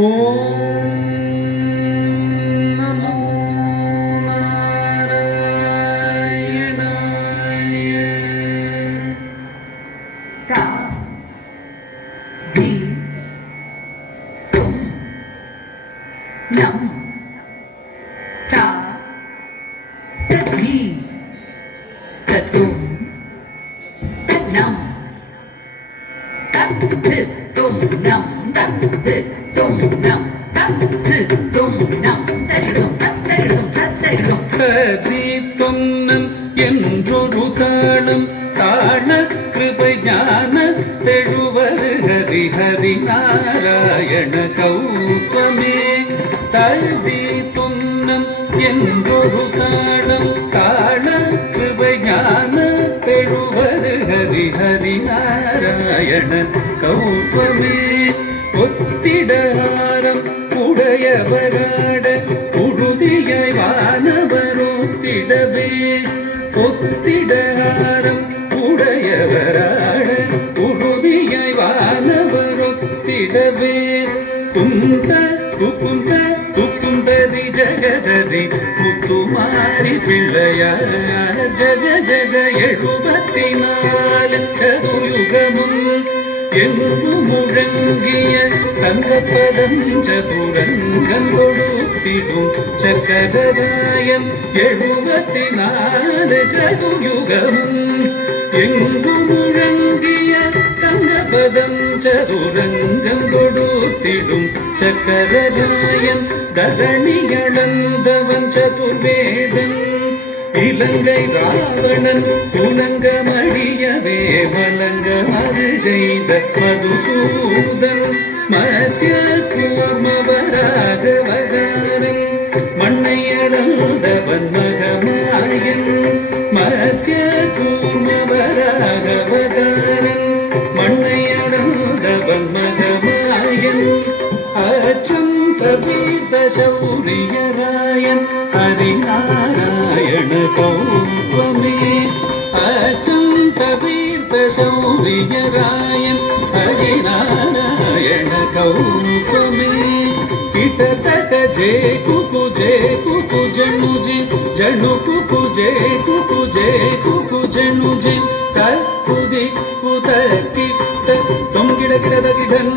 ஓம் நமோ நாராயணாய. தா தி தும் நம் தா ததி தத்தும் தன்னம் தத்து தும் நம் தத்து தும் நம் தத்து தும் நம் தரிடும் தத்தரிடும் தத்தரிடும் கதி தொன்னம் என்றொரு தாளம் தாழ கிருபை ஞான தெழுவது ஹரி ஹரி நாராயண கௌதமே. ததி தொன்னம் என்றொரு தாளம் தாழ கிருபை ஞான தெழுவது ஹரி ஹரி நாராயண கௌதமே. ஒத்திடகாரம் உடையவராட உறுதியாய் வானவரோத்திடவே. ஒத்திடகாரம் உடையவராட உறுதியாய் வானவரோத்திடவே. குந்த குகுந்த குகுந்தரி ஜகதரி முத்துமாரி பிள்ளையார் ஜக ஜக 74 சதுயுகமும் என்று முழங்கிய தங்கப்பதம் சதுரங்கன் கொடுத்திடும் சக்கரராயன் 74 சதுயுகமும் எங்கு முழங்கிய தங்கப்பதம் சதுரங்கன் கொடுத்திடும் சக்கரராயன் தரணியளந்தவன் சதுர்வேதன் இலங்கை ராவணன் துலங்கமடியவே வலங்கமது செய்த மதுசூதன் மத்ய கூர்மவராகவதாரன் மண்ணை அளந்தவன் மகமாயன். மத்ய கூர்மவராகவதாரன் மண்ணை அளந்தவன் மகமாயன். அச்சம் தவிர்த்த சௌரியராயன் ஹரிநாராயண கௌதமே. அச்சம் தவிர்த்த சௌரியராயன் ஹரிநாராயண கௌதமே. கிட்டத்தட்ட ஜே குகு ஜனுஜி ஜனு குகு ஜனுஜி கற்புதி குத கிட்ட தொங்கிட கிடத கிடன்